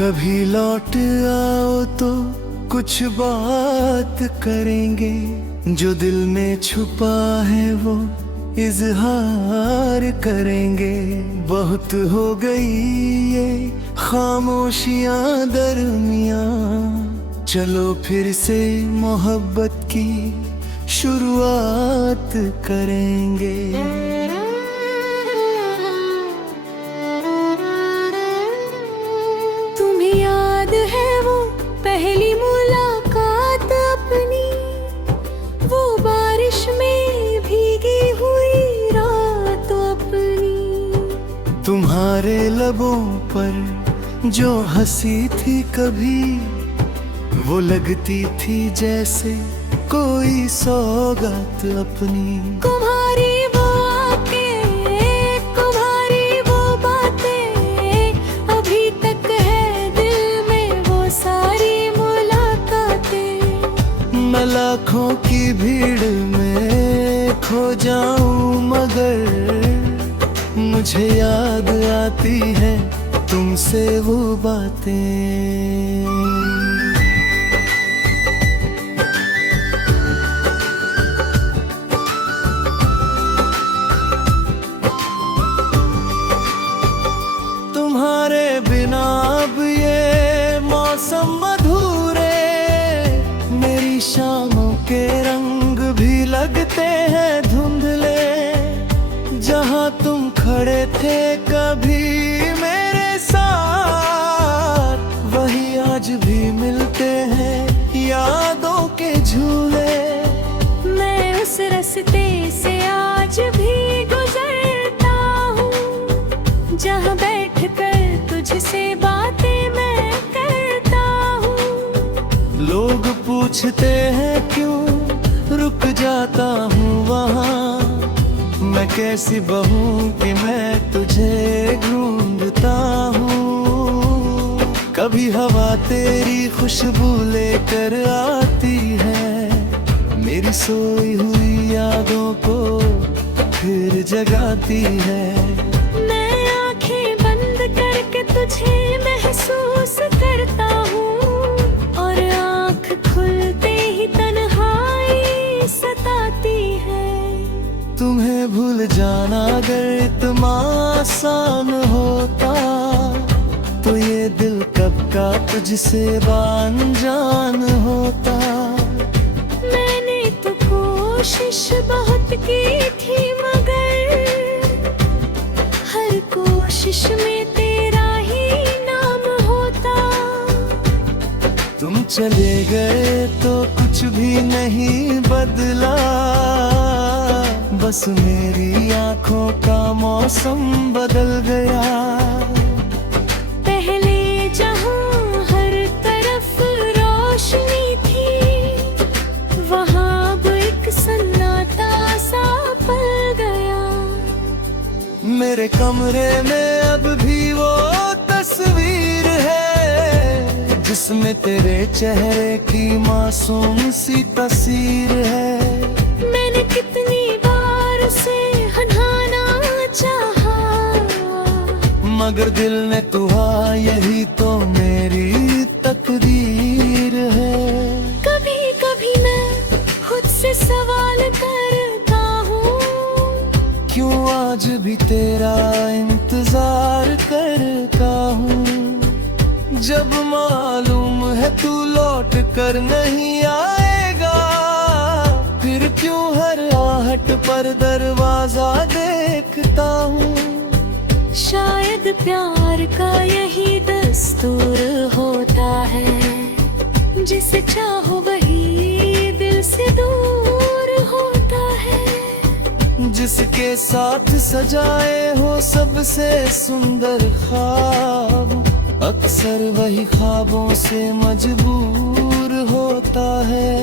कभी लौट आओ तो कुछ बात करेंगे, जो दिल में छुपा है वो इजहार करेंगे। बहुत हो गई ये खामोशियां दरमियां, चलो फिर से मोहब्बत की शुरुआत करेंगे। तुम्हें याद है वो पहली मुलाकात अपनी, वो बारिश में भीगी हुई रात अपनी। तुम्हारे लबों पर जो हंसी थी कभी, वो लगती थी जैसे कोई सौगात अपनी। तुम्हारी वो आंखें, तुम्हारी वो बातें, अभी तक है दिल में वो सारी मुलाकातें। मैं लाखों की भीड़ में खो जाऊं मगर मुझे याद आती है तुमसे वो बातें। तुम्हारे बिना अब ये मौसम अधूरे, मेरी शामों के रंग भी लगते हैं धुंधले। जहाँ तुम खड़े थे कभी मेरे साथ, वही आज भी मिलते हैं यादों के झूले। मैं उस रास्ते से आज भी गुजरता हूँ, जहाँ बैठ कर तुझसे बातें मैं करता हूँ। लोग पूछते हैं क्यों रुक जाता हूँ वहाँ, मैं कैसी बहूँ कि मैं तुझे ढूंढता हूँ। कभी हवा तेरी खुशबू लेकर आती है, मेरी सोई हुई यादों को फिर जगाती है। मैं आंखें बंद करके तुझे महसूस करता हूँ, और आँख खुलते ही तन्हाई सताती है। तुम्हें भूल जाना अगर इतना आसान होता, तो ये दिल कब का तुझसे अनजान होता। मैंने तो कोशिश बहुत की थी, मगर हर कोशिश में तेरा ही नाम होता। तुम चले गए तो कुछ भी नहीं बदला, बस मेरी आंखों का मौसम बदल गया। पहले जहां हर तरफ रोशनी थी, वहां अब एक सन्नाटा सा पल गया। मेरे कमरे में अब भी वो तस्वीर है, जिसमें तेरे चेहरे की मासूम सी तस्वीर है। मैंने कितनी बार उसे हटाना चाहा, मगर दिल ने कहा यही तो मेरी तकदीर है। कभी कभी मैं खुद से सवाल करता हूँ, क्यों आज भी तेरा इंतजार करता हूँ। जब मालूम है तू लौट कर नहीं आएगा, फिर क्यों हर आहट पर दरवाजा देखता हूँ। शायद प्यार का यही दस्तूर होता है, जिसे चाहो वही दिल से दूर होता है। जिसके साथ सजाए हो सबसे सुंदर ख्वाब, अक्सर वही ख्वाबों से मजबूर होता है।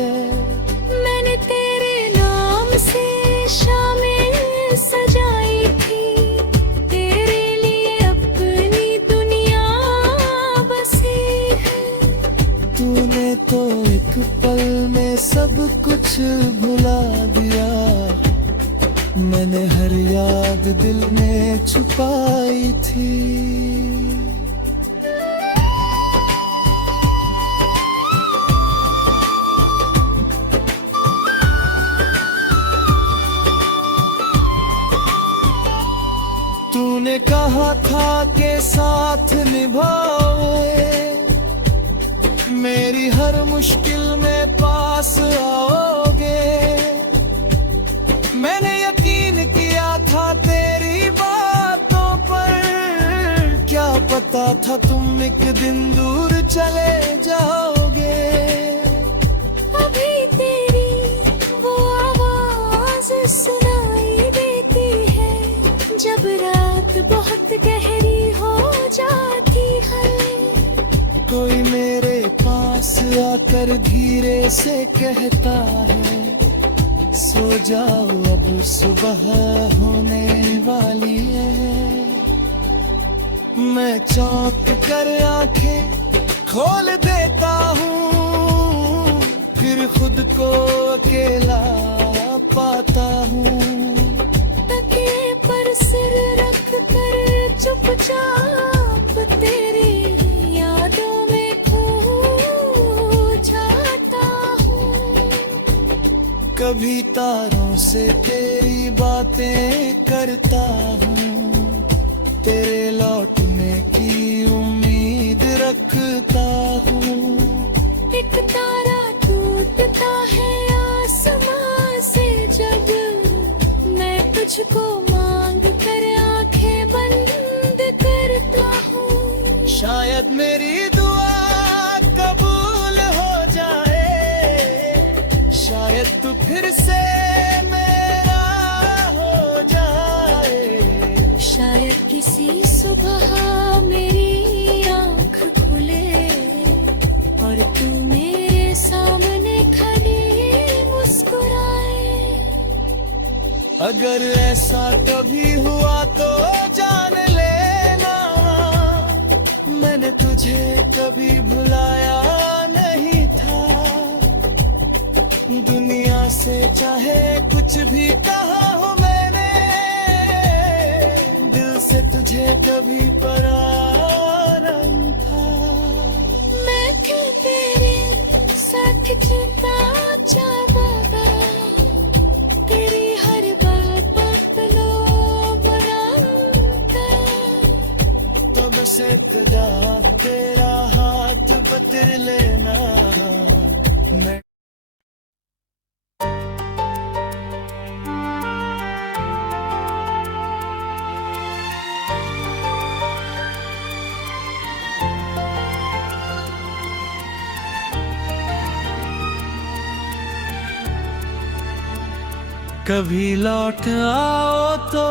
मैंने तेरे नाम से शामें सजाई थी, तेरे लिए अपनी दुनिया बसी है। तूने तो एक पल में सब कुछ भुला दिया, मैंने हर याद दिल में छुपाई थी। था के साथ निभाओगे, मेरी हर मुश्किल में पास आओगे। मैंने यकीन किया था तेरी बातों पर, क्या पता था तुम एक दिन दूर चले जाओगे। अभी तेरी वो आवाज सुनाई देती है, जब रात बहुत गहरी हो जाती है। कोई मेरे पास आकर धीरे से कहता है, सो जाओ अब सुबह होने वाली है। मैं चौंक कर आंखें खोल देता हूँ, फिर खुद को अकेला पाता हूँ। तकिए पर सिर रख कर चुपचाप तेरी यादों में खो जाता हूँ। कभी तारों से तेरी बातें करता हूँ, तेरे लौटने की उम्मीद रखता हूँ। एक तारा टूटता है आसमां से जब मैं तुझको मांग कर आंखें बंद करता हूँ। शायद मेरी दुआ कबूल हो जाए, शायद तू फिर से मेरा हो जाए। शायद किसी सुबह मेरी आँख खुले और तू मेरे सामने खड़ी मुस्कुराए। अगर ऐसा कभी हुआ तो जान लेना, मैंने तुझे कभी भुलाया नहीं था। दुनिया से चाहे कुछ भी कहा हो मैंने, दिल से तुझे कभी पराया नहीं था। मैं क्यों तेरे साथ चलता जाऊंगा, तेरी हर बात अपनो बनाऊंगा। तो बस एक दा तेरा हाथ पकड़ लेना, मैं कभी लौट आओ तो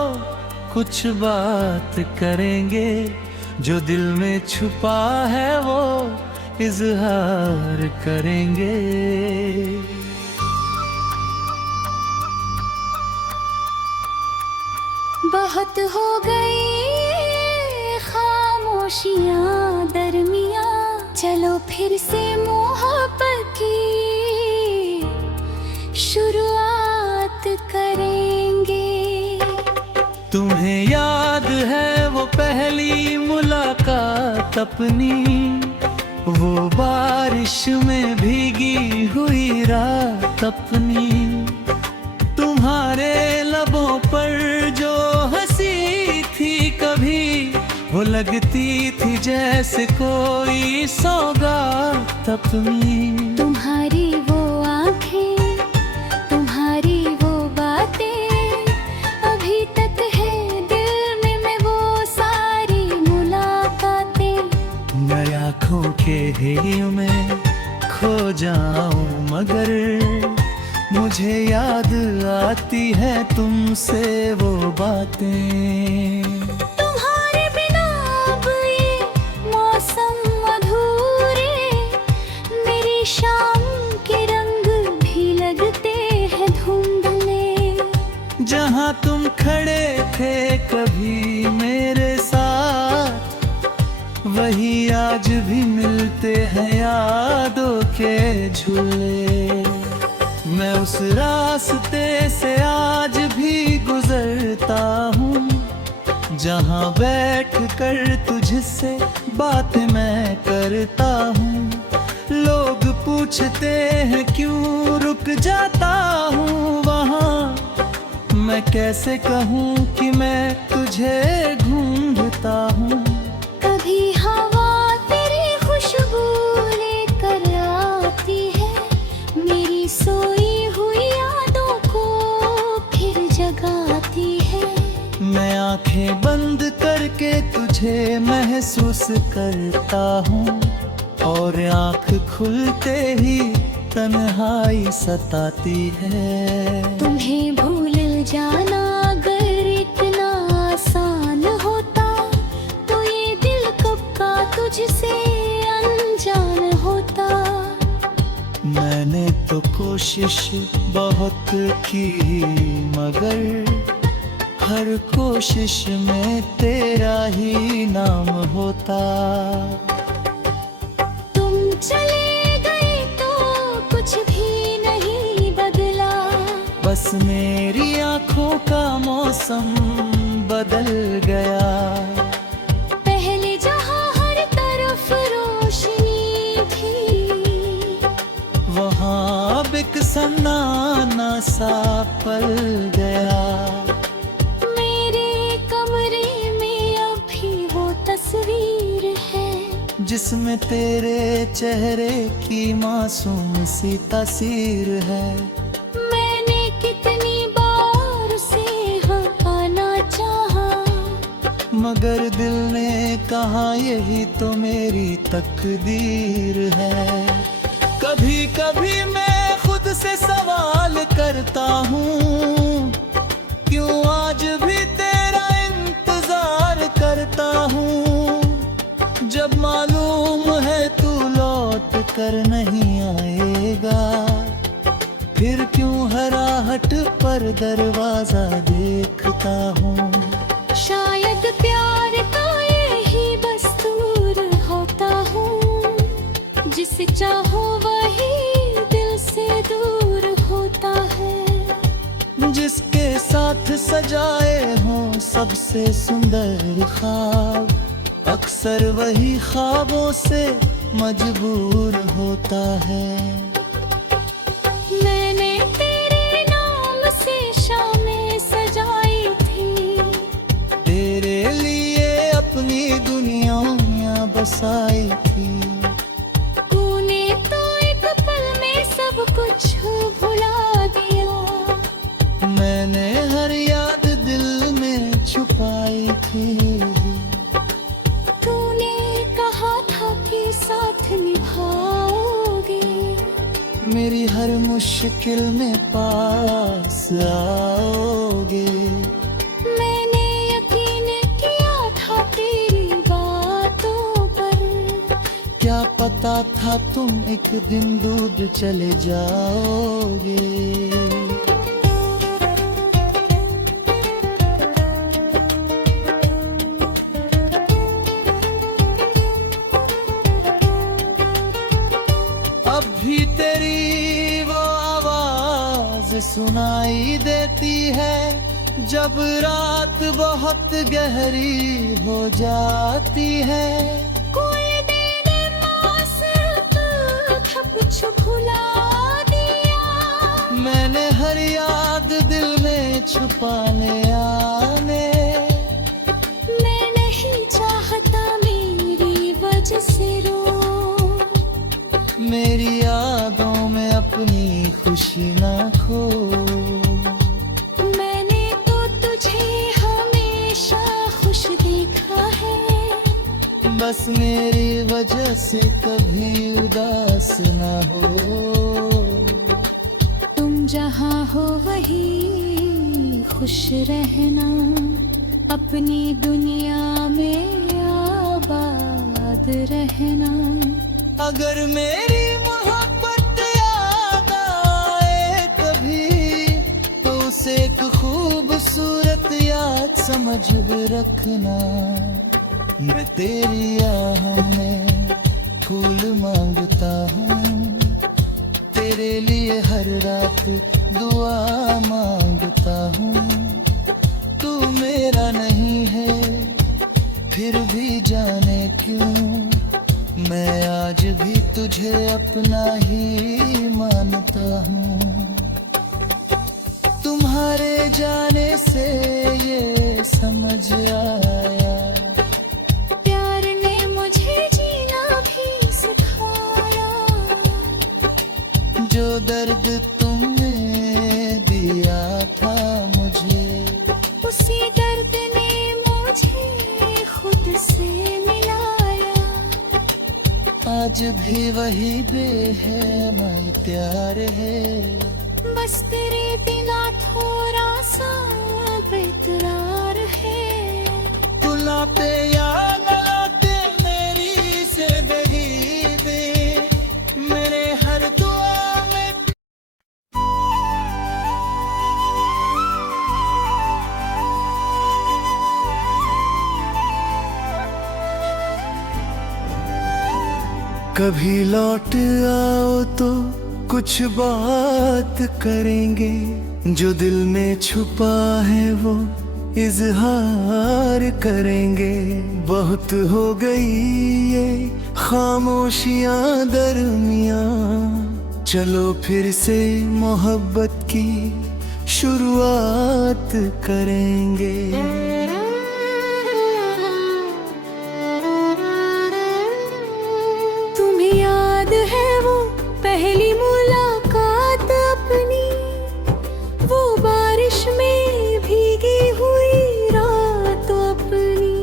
कुछ बात करेंगे, जो दिल में छुपा है वो इजहार करेंगे। बहुत हो गई खामोशियां दरमियां, चलो फिर से मोहब्बत की शुरुआत करेंगे। तुम्हें याद है वो पहली मुलाकात अपनी, वो बारिश में भीगी हुई रात अपनी। तुम्हारे लबों पर जो हंसी थी कभी, वो लगती थी जैसे कोई सौगात अपनी। तुम्हारी वो आंखें, तुम्हारी वो बातें, अभी तक है दिल में मैं वो सारी मुलाकातें। मैं आँखों के ही में खो जाऊं मगर मुझे याद आती है तुमसे वो बातें। तुम्हारे बिना अब ये मौसम अधूरे, मेरी शाम के रंग भी लगते हैं धुंधले। जहाँ तुम खड़े थे कभी मेरे साथ, वही आज भी मिलते हैं यादों के झूले। मैं उस रास्ते से आज भी गुजरता हूँ, जहाँ बैठ कर तुझसे बात मैं करता हूँ। लोग पूछते हैं क्यों रुक जाता हूँ वहाँ, मैं कैसे कहूँ कि मैं तुझे ढूंढता करता हूँ। कभी हवा तेरी खुशबू लेकर आती है, मेरी सोई हुई यादों को फिर जगाती है। मैं आंखें बंद करके तुझे महसूस करता हूँ, और आँख खुलते ही तन्हाई सताती है। तुम्हें भूल जाना अगर इतना आसान होता, तो ये दिल कब का तुझसे अनजान होता। मैंने तो कोशिश बहुत की, मगर हर कोशिश में तेरा ही नाम होता। तुम चले गए तो कुछ भी नहीं बदला, बस मेरी आंखों का मौसम बदल गया। पहले जहाँ हर तरफ रोशनी थी, वहाँ अब एक सन्नाटा सा पल गया। मेरे कमरे में अभी वो तस्वीर है, जिसमें तेरे चेहरे की मासूम सी तस्वीर है। मैंने कितनी बार उसे हटाना चाहा, मगर दिल ने कहा यही तो मेरी तकदीर है। कभी कभी मैं खुद से सवाल करता हूँ, क्यों आज भी तेरा इंतजार करता हूँ। जब मालूम है तू लौट कर नहीं आएगा, फिर क्यों हराहट पर दरवाजा देखता हूँ। शायद प्यार का यही दस्तूर होता हूँ, जिसे चाहो वही दिल से दूर होता है। जिसके साथ सजाए हों सबसे सुंदर ख्वाब, अक्सर वही ख्वाबों से मजबूर होता है। मैंने तेरे नाम से शामें सजाई थी, तेरे लिए अपनी दुनिया बसाई थी। तूने तो एक पल में सब कुछ भुला दिया, मैंने हर याद दिल में छुपाई थी। तूने कहा था कि साथ निभाओगे, मेरी हर मुश्किल में पास आओगे। मैंने यकीन किया था तेरी बातों पर, क्या पता था तुम एक दिन दूर चले जाओगे। अब भी तेरी वो आवाज सुनाई देती है, जब रात बहुत गहरी हो जाती है। कोई तेरे पास था कुछ भुला दिया, मैंने हर याद दिल में छुपाने आने। मैं नहीं चाहता मेरी वजह से रो, मेरी यादों में अपनी खुशी ना खो। मैंने तो तुझे हमेशा खुश देखा है, बस मेरी वजह से कभी उदास ना हो। तुम जहाँ हो वहीं खुश रहना, अपनी दुनिया में आबाद रहना। अगर मेरी मोहब्बत याद आए कभी, तो उसे एक खूबसूरत याद समझ रखना। मैं तेरी आह में फूल मांगता हूँ, तेरे लिए हर रात दुआ मांगता हूँ। तू मेरा नहीं है फिर भी जाने क्यों, मैं आज भी तुझे अपना ही मानता हूँ। तुम्हारे जाने से ये समझ आया, दर्द तुमने दिया था मुझे, उसी दर्द ने मुझे खुद से मिलाया। आज भी वही बेहद प्यार है, बस तेरे बिना थोड़ा सा बेकरार है। बुलाते या गलाते मेरी जिंदगी में, मेरे हर दुआ में। कभी लौट आओ तो कुछ बात करेंगे, जो दिल में छुपा है वो इजहार करेंगे। बहुत हो गई ये खामोशियां दरमियां, चलो फिर से मोहब्बत की शुरुआत करेंगे। तुम्हें याद है वो पहली मुलाकात अपनी, वो बारिश में भीगी हुई रात अपनी।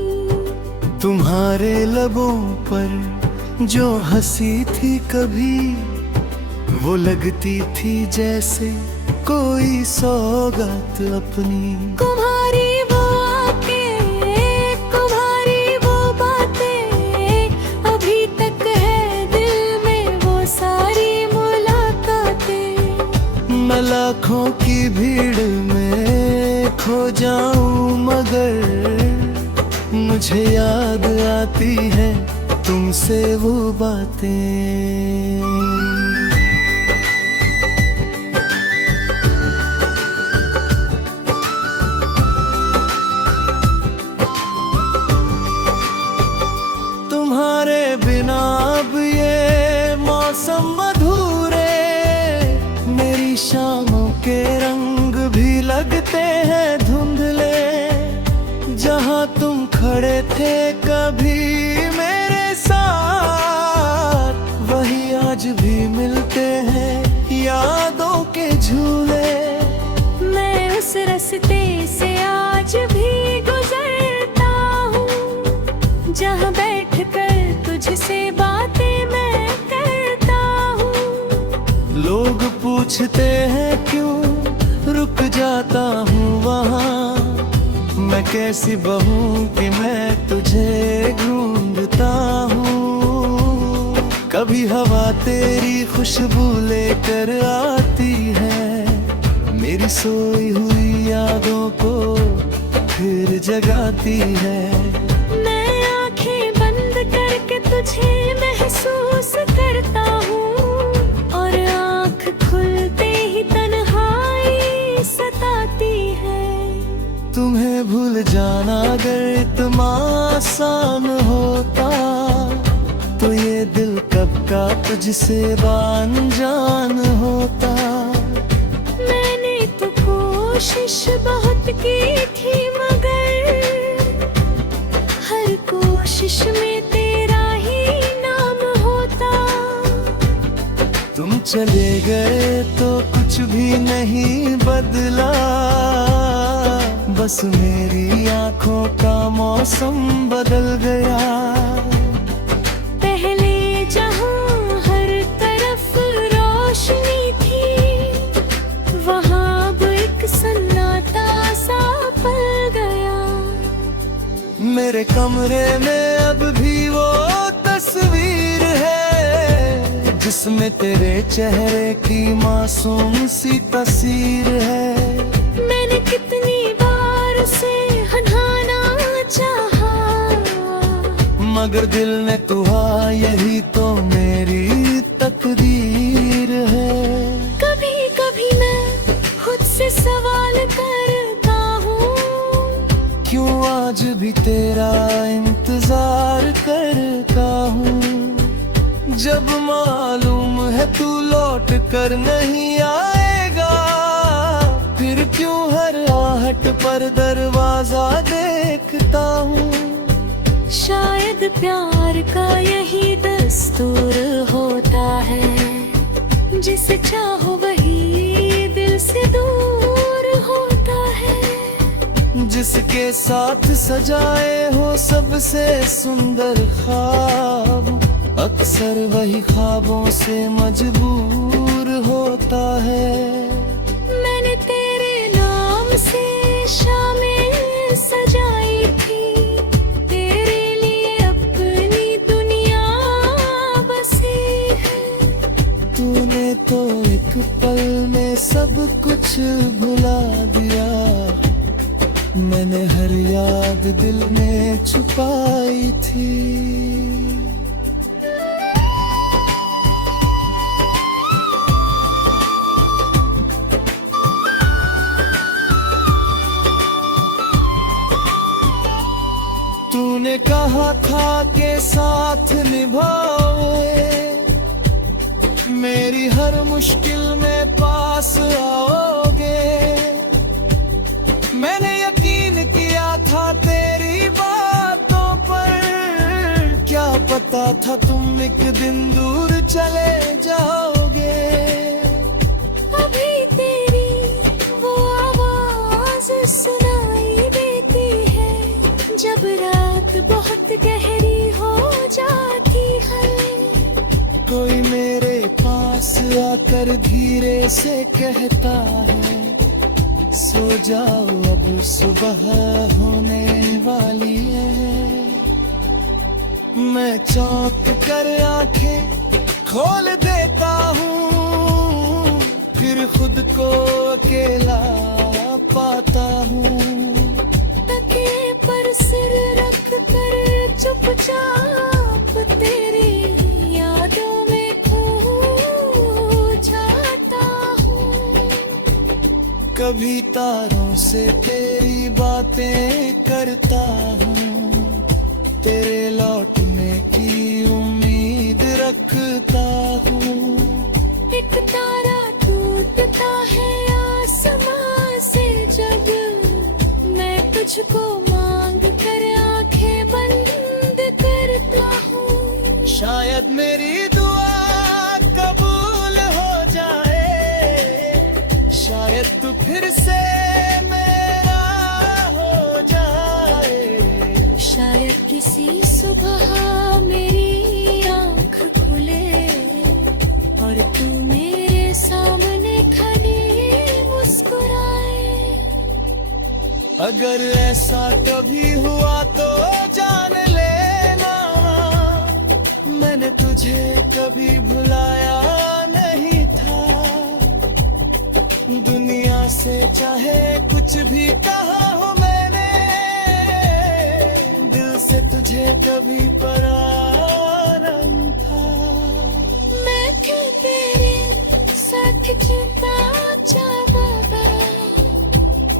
तुम्हारे लबों पर जो हंसी थी कभी, वो लगती थी जैसे कोई सौगात अपनी। तुम्हारी वो आंखें, तुम्हारी वो बातें, अभी तक है दिल में वो सारी मुलाकातें। मैं लाखों की भीड़ में खो जाऊं मगर मुझे याद आती है तुमसे वो बातें। तुम्हारे बिना अब ये मौसम अधूरे, मेरी शामों के रंग भी लगते हैं धुंधले। जहाँ तुम खड़े थे कभी मेरे साथ, वही आज भी मिलते हैं यादों के झूले। मैं उस रास्ते से आज भी गुजरता हूँ, जहाँ बैठ कर तुझसे बातें मैं करता हूँ। लोग पूछते हैं क्यों रुक जाता हूँ वहाँ, मैं कैसी बहू कि मैं तुझे ढूंढता हूँ। कभी हवा तेरी खुशबू लेकर आती है, मेरी सोई हुई यादों को फिर जगाती है। मैं आंखें बंद करके तुझे महसूस करता हूँ, और आँख खुलते ही तन्हाई सताती है। तुम्हें भूल जाना अगर इतना आसान होता, तो ये दिल कब का तुझसे अनजान होता। मैंने तो कोशिश बहुत की थी, मगर हर कोशिश में तेरा ही नाम होता। तुम चले गए तो कुछ भी नहीं बदला, बस मेरी आंखों का मौसम बदल गया। पहले जहाँ हर तरफ रोशनी थी, वहाँ अब एक सन्नाटा सा पल गया। मेरे कमरे में अब भी वो तस्वीर है, जिसमें तेरे चेहरे की मासूम सी तस्वीर है। मैंने कितनी बार उसे हंसाना चाहा, मगर दिल ने कहा यही तो मेरी तकदीर है। कभी कभी मैं खुद से सवाल करता हूँ, क्यों आज भी तेरा इंतजार करता हूँ। जब मालूम है तू लौट कर नहीं आएगा, फिर क्यों हर आहट पर दरवाजा देखता हूँ। शायद प्यार का यही दस्तूर होता है, जिसे चाहो वही दिल से दूर होता है। जिसके साथ सजाए हो सबसे सुंदर ख्वाब, अक्सर वही ख्वाबों से मजबूर होता है। मैंने तेरे नाम से शामें सजाई थी, तेरे लिए अपनी दुनिया बसी है। तूने तो एक पल में सब कुछ भुला दिया, मैंने हर याद दिल में छुपाई थी। तूने कहा था कि साथ निभाओगे, मेरी हर मुश्किल में पास आओगे। मैंने यकीन किया था तेरी बातों पर, क्या पता था तुम एक दिन दूर चले जाओगे। अभी तेरी वो आवाज सुनाई देती है, जब रात बहुत गहरी हो जाती है। कोई मेरे पास आकर धीरे से कहता है, सो जाओ अब सुबह होने वाली है। मैं चौंक कर आंखें खोल देता हूँ, फिर खुद को अकेला पाता हूँ। तकिए पर सिर रख कर चुपचाप तेरी यादों में खो जाता हूँ। कभी तारों से तेरी बातें करता हूँ, तेरे लौटने की उम्मीद रखता हूँ। एक तारा टूटता है आसमां से जब मैं तुझको मांग कर आंखें बंद करता हूँ। शायद मेरी दुआ कबूल हो जाए, शायद तू फिर से मेरा हो जाए। शायद किसी सुबह मेरी आँख खुले और तू मेरे सामने खड़ी मुस्कुराए। अगर ऐसा कभी हुआ तो जान लेना, मैंने तुझे कभी भुलाया नहीं था। दुनिया से चाहे कुछ भी कहा हो मैंने, दिल से तुझे कभी पराया नहीं था। मैं क्यों तेरे साथ चुका चाहूँगा,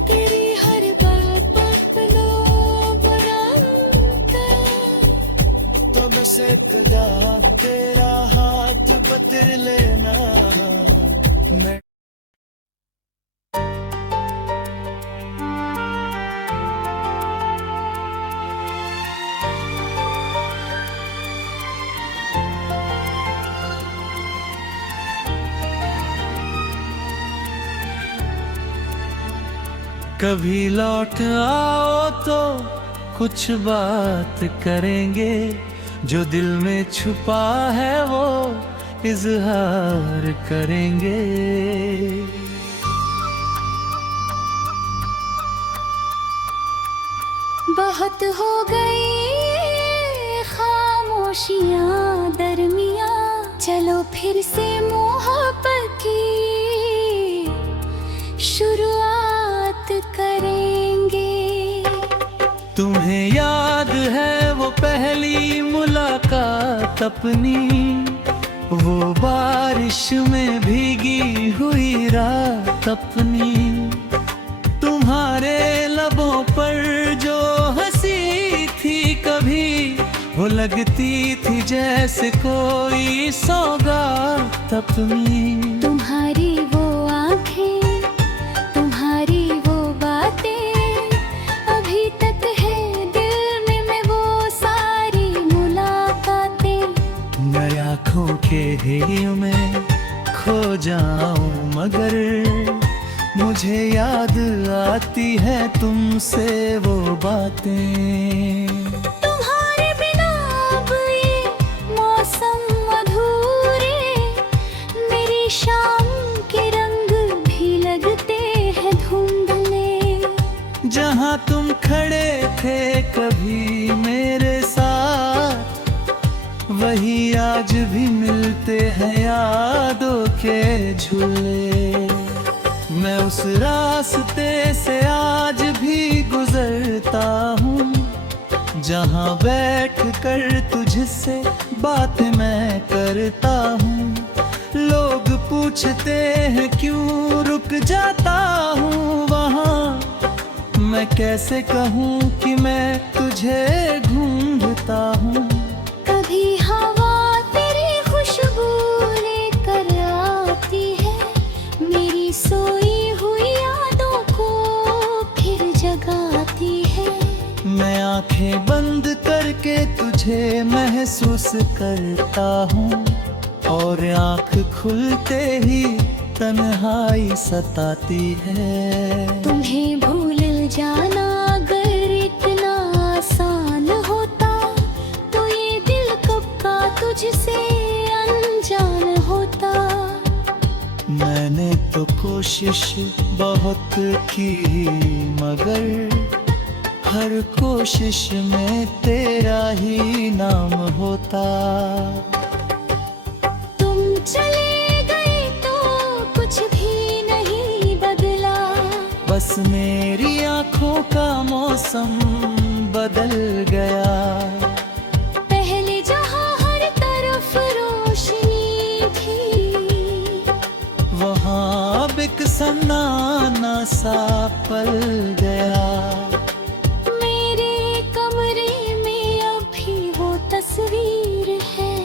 तेरी हर बात अपनों बनाता। तो मैं से कदा तेरा हाथ बतर लेना। मैं कभी लौट आओ तो कुछ बात करेंगे, जो दिल में छुपा है वो इजहार करेंगे। बहुत हो गई खामोशियाँ दरमियाँ, चलो फिर से मोहब्बत की शुरुआत करेंगे। तुम्हें याद है वो पहली मुलाकात अपनी, वो बारिश में भीगी हुई रात अपनी। तुम्हारे लबों पर जो हंसी थी कभी, वो लगती थी जैसे कोई सौगात अपनी। तुम्हारी वो आँखें, तुम्हारी वो बातें, अभी तक है दिल में वो सारी मुलाकातें। मैं आँखों के ही में खो मगर मुझे याद आती है तुमसे वो बातें। तुम्हारे बिना अब ये मौसम अधूरे, मेरी शाम के रंग भी लगते हैं धुंधले। जहाँ तुम खड़े थे कभी मेरे साथ, वही आज भी मिलते हैं यादों के झूले। मैं उस रास्ते से आज भी गुजरता हूँ, जहाँ बैठ कर तुझसे बात मैं करता हूँ। लोग पूछते हैं क्यों रुक जाता हूँ वहाँ, मैं कैसे कहूँ कि मैं तुझे ढूंढता हूँ। कभी हवा तेरी खुशबू लेकर आती है, मेरी सोई हुई यादों को फिर जगाती है। मैं आंखें बंद करके तुझे महसूस करता हूँ, और आंख खुलते ही तन्हाई सताती है। तुम्हें भूल जाना अगर इतना आसान होता, तो ये दिल कब का तुझसे अनजान होता। मैंने तो कोशिश बहुत की, मगर हर कोशिश में तेरा ही नाम होता। तुम चले गए तो कुछ भी नहीं बदला, बस मेरी आंखों का मौसम बदल गया। पहले जहाँ हर तरफ रोशनी थी, वहाँ अब एक सन्नाटा सा पल गया। मेरे कमरे में अभी वो तस्वीर है,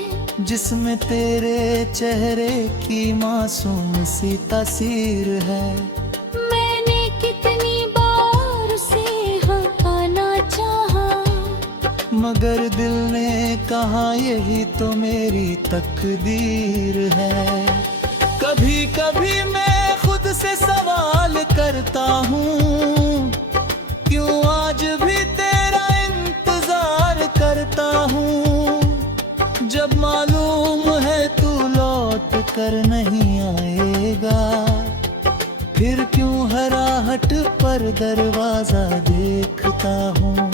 जिसमें तेरे चेहरे की मासूम सी तस्वीर है। मैंने कितनी बार उसे हटाना चाहा, मगर दिल ने कहा यही तो मेरी तकदीर है। कभी कभी मैं खुद से सवाल करता हूँ, क्यों आज भी तेरा इंतजार करता हूँ। जब मालूम है तू लौट कर नहीं आएगा, फिर क्यों हराहट पर दरवाजा देखता हूँ।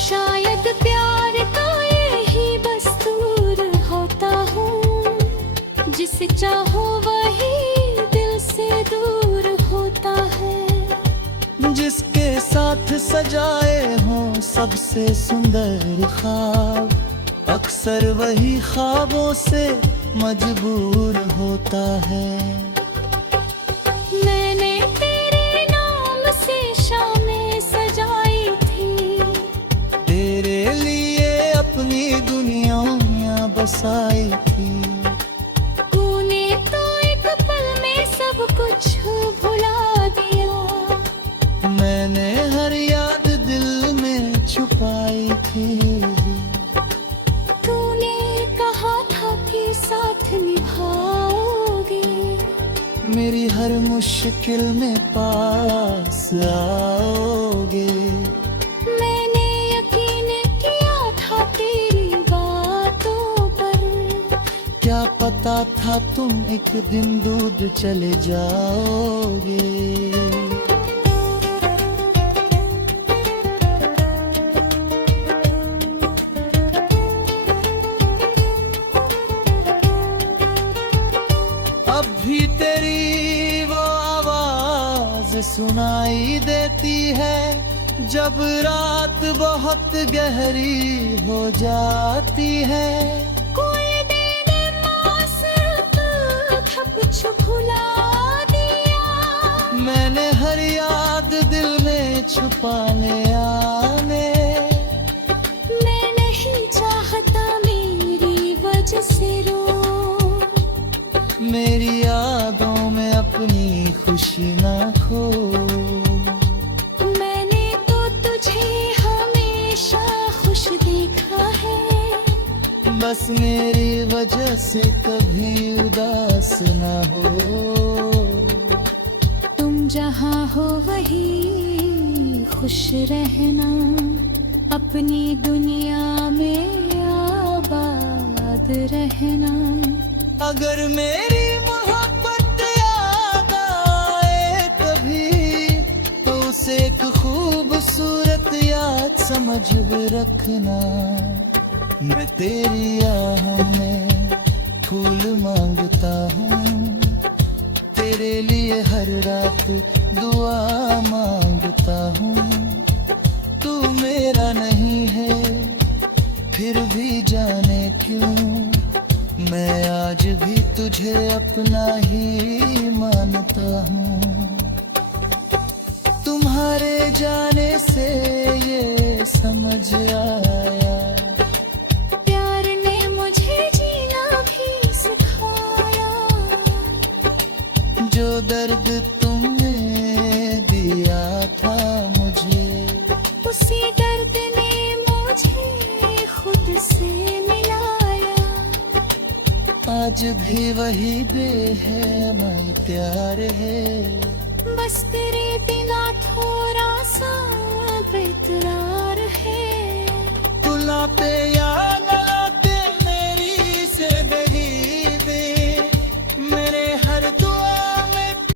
शायद प्यार का यही दस्तूर होता हूँ, जिसे चाहो वही दिल से दूर होता है। जिसके साथ सजाए हों सबसे सुंदर ख्वाब, अक्सर वही ख्वाबों से मजबूर होता है। मैंने तेरे नाम से शामें सजाई थी, तेरे लिए अपनी दुनिया बसाई थी। तूने तो एक पल में सब कुछ भुला दिया, मैंने हर याद दिल में छुपाई थी। तूने कहा था कि साथ निभाओगे, मेरी हर मुश्किल में पास आओगे। मैंने यकीन किया था तेरी बातों पर, क्या पता था तुम एक दिन दूर चले जाओगे। अब भी तेरी वो आवाज सुनाई देती है, जब रात बहुत गहरी हो जाती है। कोई देने मासूम था कुछ भुला दिया, मैंने हर याद दिल में छुपाने आने। मैं नहीं चाहता मेरी वजह से रो, मेरी यादों में अपनी खुशी ना खो। मैंने तो तुझे हमेशा खुश देखा है, बस मेरी वजह से कभी उदास ना हो। जहाँ हो वहीं खुश रहना, अपनी दुनिया में आबाद रहना। अगर मेरी मोहब्बत याद आए कभी, तो उसे एक खूबसूरत याद समझ रखना। मैं तेरी आहों में फूल मांगता हूँ, तेरे लिए हर रात दुआ मांगता हूँ। तू मेरा नहीं है फिर भी जाने क्यों, मैं आज भी तुझे अपना ही मानता हूँ। तुम्हारे जाने से ये समझ आया, प्यार ने मुझे जीना भी सिखाया। जो दर्द तुमने दिया था मुझे, उसी दर्द ने मुझे खुद से मिलाया। आज भी वही बेहद प्यार है, बस तेरे बिना थोड़ा सा बेकरार है। पुला पे यार